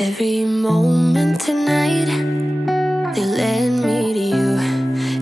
Every moment tonight, they led me to you.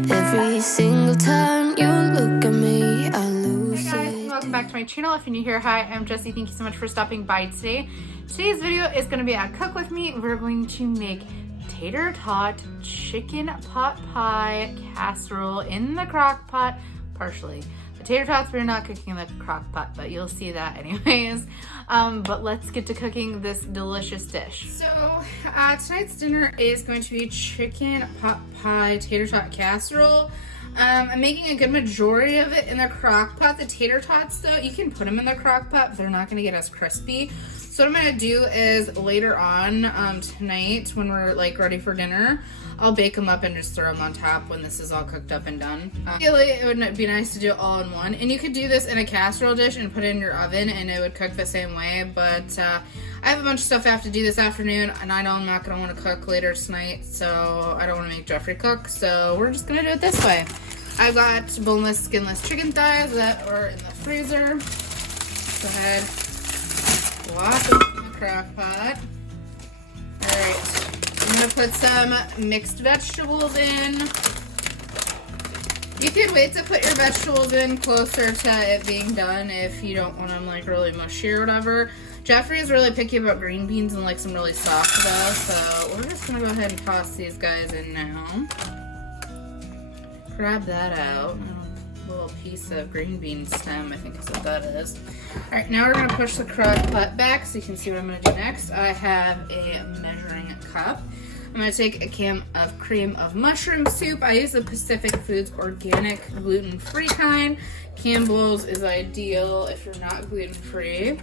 Every single time you look at me, I lose it. Hey guys, welcome back to my channel. If you're new here, hi, I'm Jessie. Thank you so much for stopping by today. Today's video is going to be a cook with me. We're going to make tater tot chicken pot pie casserole in the crock pot, partially. The tater tots, we're not cooking in the crock pot, but you'll see that anyways. But let's get to cooking this delicious dish. So tonight's dinner is going to be chicken pot pie tater tot casserole. I'm making a good majority of it in the crock pot. The tater tots, though, you can put them in the crock pot, but they're not going to get as crispy. So what I'm going to do is later on tonight, when we're like ready for dinner, I'll bake them up and just throw them on top when this is all cooked up and done. Really, it would be nice to do it all in one. And you could do this in a casserole dish and put it in your oven and it would cook the same way. But I have a bunch of stuff I have to do this afternoon, and I know I'm not going to want to cook later tonight, so I don't want to make Jeffrey cook. So we're just going to do it this way. I've got boneless, skinless chicken thighs that are in the freezer. Go ahead, plop them in the crock pot. Alright. I'm going to put some mixed vegetables in. You could wait to put your vegetables in closer to it being done if you don't want them like really mushy or whatever. Jeffrey is really picky about green beans and likes them really soft though, so we're just going to go ahead and toss these guys in now. Grab that out. A little piece of green bean stem, I think is what that is. Alright, now we're going to push the crock pot back so you can see what I'm going to do next. I have a measuring cup. I'm going to take a can of cream of mushroom soup. I use the Pacific Foods organic gluten-free kind. Campbell's is ideal if you're not gluten-free.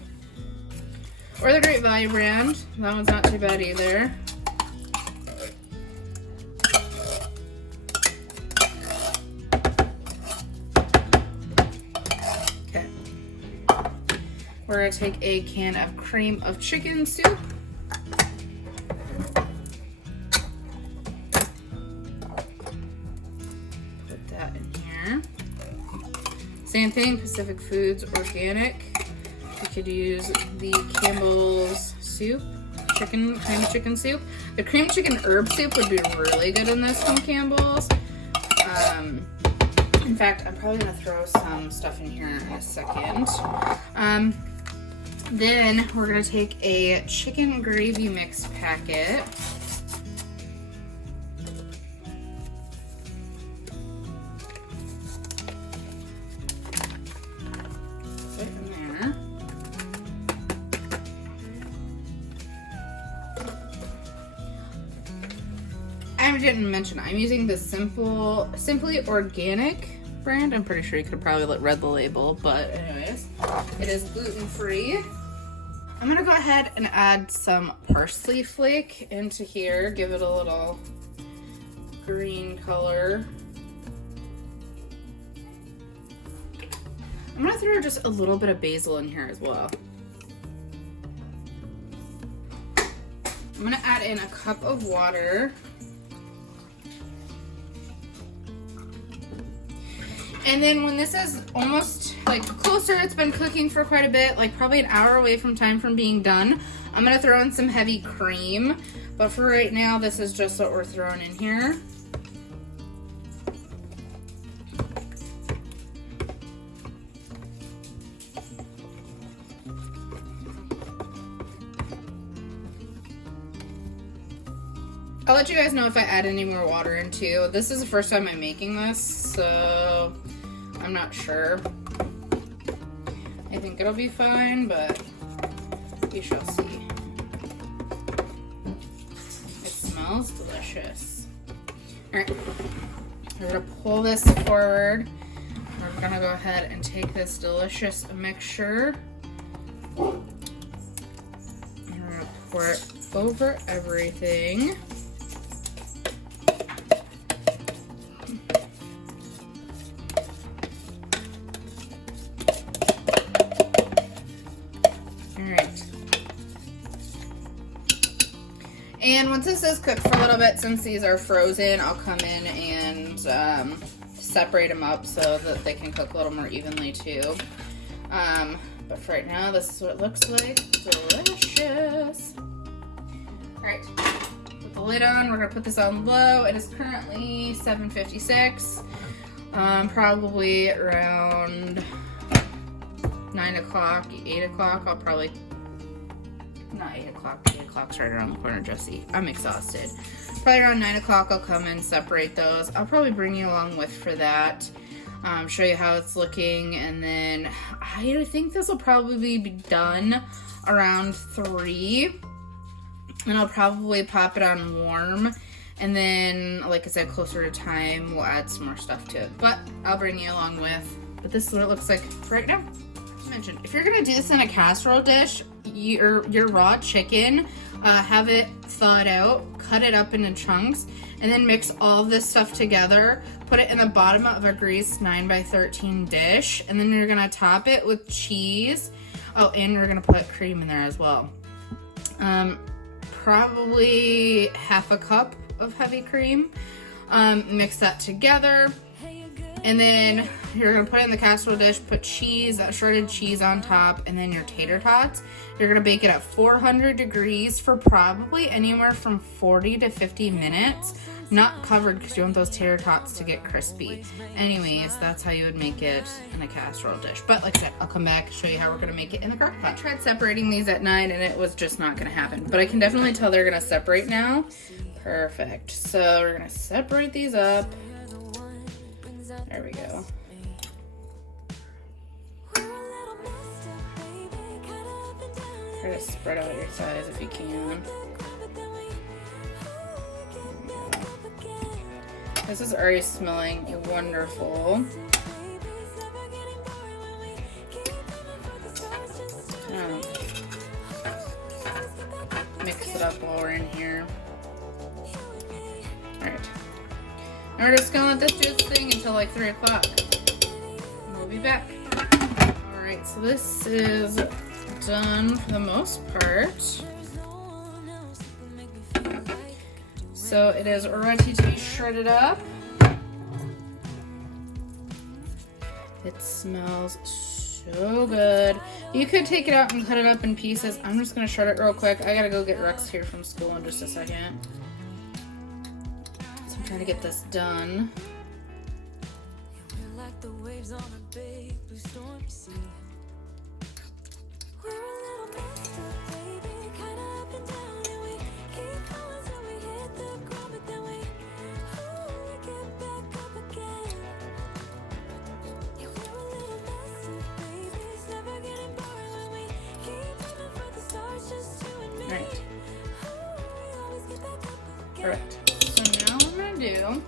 Or the Great Value brand. That one's not too bad either. Okay. We're going to take a can of cream of chicken soup. Same thing, Pacific Foods organic. You could use the Campbell's soup, cream chicken soup. The cream chicken herb soup would be really good in this from Campbell's. In fact, I'm probably gonna throw some stuff in here in a second. Then we're gonna take a chicken gravy mix packet. I didn't mention I'm using the Simply Organic brand. I'm pretty sure you could probably read the label, but anyways, it is gluten-free. I'm gonna go ahead and add some parsley flake into here, give it a little green color. I'm gonna throw just a little bit of basil in here as well. I'm gonna add in a cup of water. And then when this is almost like closer, it's been cooking for quite a bit, like probably an hour away from time from being done, I'm gonna throw in some heavy cream. But for right now, this is just what we're throwing in here. I'll let you guys know if I add any more water in too. This is the first time I'm making this, so I'm not sure. I think it'll be fine, but we shall see. It smells delicious. Alright, we're gonna pull this forward. We're gonna go ahead and take this delicious mixture. And we're gonna pour it over everything. And once this is cooked for a little bit, since these are frozen, I'll come in and separate them up so that they can cook a little more evenly too. But for right now, this is what it looks like. Delicious. Alright, put the lid on. We're gonna put this on low. It is currently 7:56. Probably around 9 o'clock, 8 o'clock. I'll probably, not 8 o'clock, 8 o'clock's right around the corner, Jesse. I'm exhausted. Probably around 9 o'clock I'll come and separate those. I'll probably bring you along with for that. Show you how it's looking, and then I think this will probably be done around 3. And I'll probably pop it on warm. And then, like I said, closer to time, we'll add some more stuff to it. But I'll bring you along with. But this is what it looks like right now. As mentioned, if you're gonna do this in a casserole dish, your raw chicken, have it thawed out, cut it up into chunks, and then mix all this stuff together. Put it in the bottom of a greased 9x13 dish, and then you're gonna top it with cheese. Oh, and you're gonna put cream in there as well. Probably half a cup of heavy cream. Mix that together, and then you're gonna put it in the casserole dish, put cheese, that shredded cheese on top, and then your tater tots. You're gonna bake it at 400 degrees for probably anywhere from 40 to 50 minutes. Not covered because you want those tater tots to get crispy. Anyways, that's how you would make it in a casserole dish. But like I said, I'll come back and show you how we're gonna make it in the crock pot. I tried separating these at 9 and it was just not gonna happen. But I can definitely tell they're gonna separate now. Perfect. So we're gonna separate these up. There we go. Try to spread out your size if you can. This is already smelling wonderful. Mix it up while we're in here. Alright. And we're just gonna let this do its thing until like 3 o'clock. We'll be back. Alright, so this is done for the most part. So it is ready to be shredded up. It smells so good. You could take it out and cut it up in pieces. I'm just gonna shred it real quick. I gotta go get Rex here from school in just a second. So I'm trying to get this done. Alright. Perfect. So now what I'm gonna do,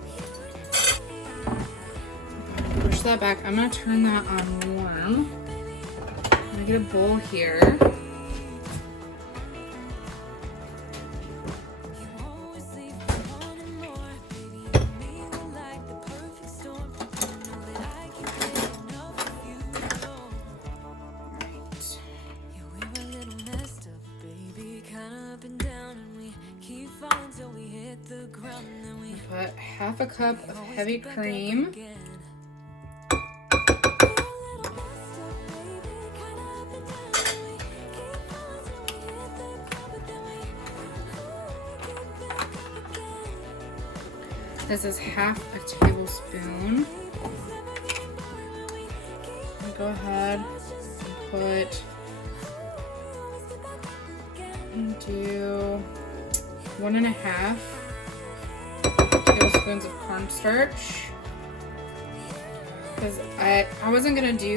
push that back. I'm gonna turn that on warm. I'm gonna get a bowl here. Put half a cup of heavy cream. This is half a tablespoon. Go ahead and put, and do 1.5 tablespoons of cornstarch. Because I wasn't gonna do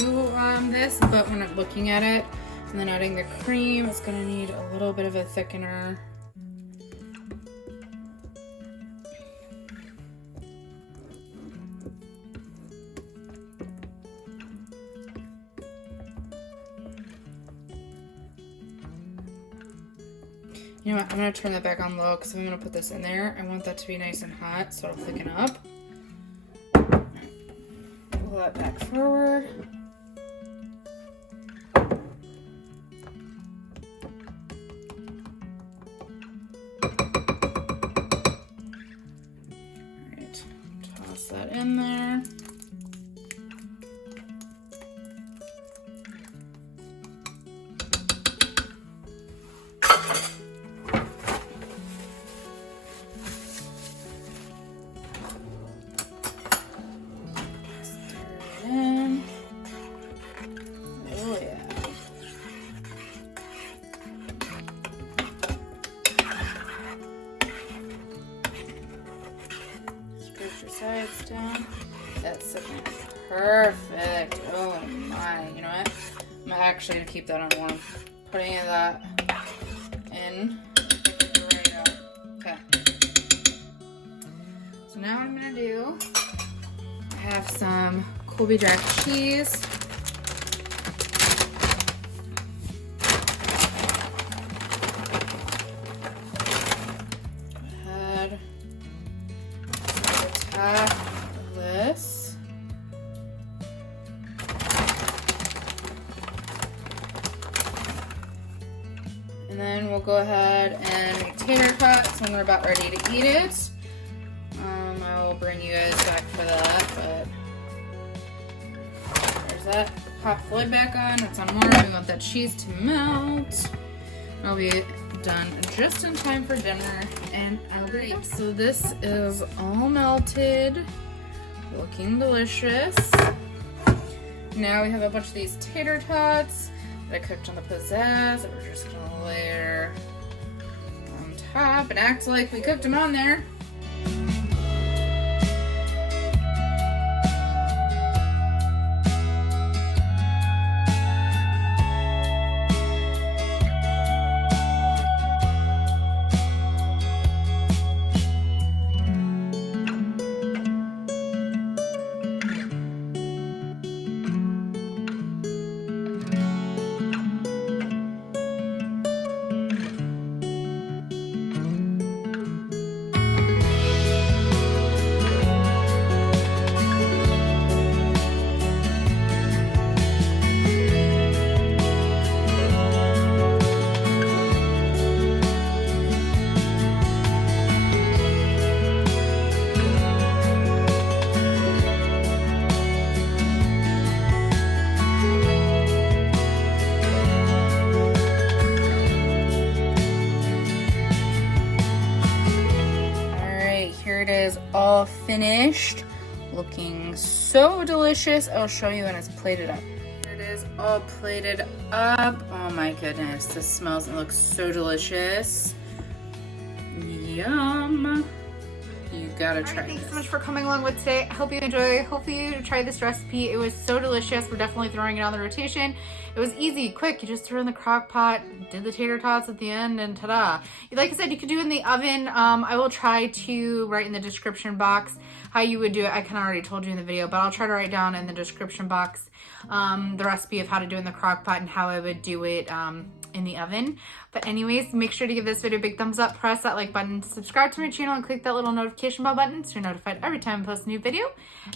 this, but when I'm looking at it and then adding the cream, it's gonna need a little bit of a thickener. You know what, I'm gonna turn that back on low because I'm gonna put this in there. I want that to be nice and hot so it'll thicken up. Pull that back forward. Alright, toss that in there. Perfect. Oh my, you know what? I'm actually gonna keep that on warm. Put any of that in. Right out. Okay. So now what I'm gonna do, I have some Colby Jack cheese. Go ahead. Top of this. And then we'll go ahead and make tater tots when we're about ready to eat it. I will bring you guys back for that, but there's that. Pop the lid back on. It's on warm. We want that cheese to melt. I'll be done just in time for dinner, and I'll be. So this is all melted, looking delicious. Now we have a bunch of these tater tots that I cooked on the pizzazz that we're just gonna layer on top and act like we cooked them on there. Here it is, all finished, looking so delicious. I'll show you when it's plated up. Here it is, all plated up. Oh my goodness, this smells and looks so delicious. Yum. You gotta try this. Thanks so much for coming along with today. I hope you enjoy. Hopefully you try this recipe. It was so delicious. We're definitely throwing it on the rotation. It was easy, quick. You just threw in the crock pot, did the tater tots at the end, and ta-da. Like I said, you could do it in the oven. I will try to write in the description box how you would do it. I kind of already told you in the video, but I'll try to write down in the description box the recipe of how to do it in the crock pot and how I would do it in the oven. But anyways, make sure to give this video a big thumbs up, press that like button, subscribe to my channel, and click that little notification bell button so you're notified every time I post a new video.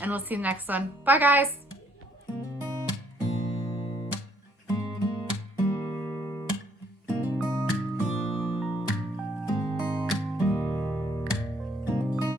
And we'll see you in the next one. Bye guys!